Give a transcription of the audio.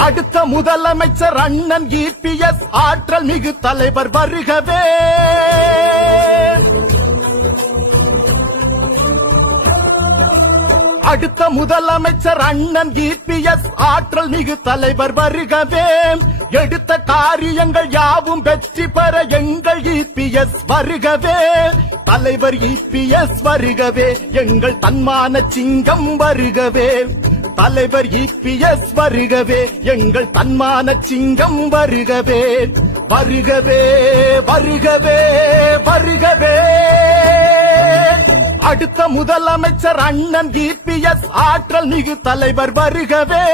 அடுத்த முதலமைச்சர் அண்ணன் இபிஎஸ் ஆற்றல் மிகு தலைவர் வருகவே. அடுத்த முதலமைச்சர் அண்ணன் இபிஎஸ் ஆற்றல் மிகு தலைவர் வருகவே. எடுத்த காரியங்கள் யாவும் வெற்றி பெற எங்கள் இபிஎஸ் வருகவே. தலைவர் இபிஎஸ் வருகவே, எங்கள் தன்மான சிங்கம் வருகவே. தலைவர் இபிஎஸ் வருகவே, எங்கள் தன்மான சிங்கம் வருகவே. வருகவே வருகவே வருகவே. அடுத்த முதலமைச்சர் அண்ணன் இபிஎஸ் ஆற்றல் மிகு தலைவர் வருகவே.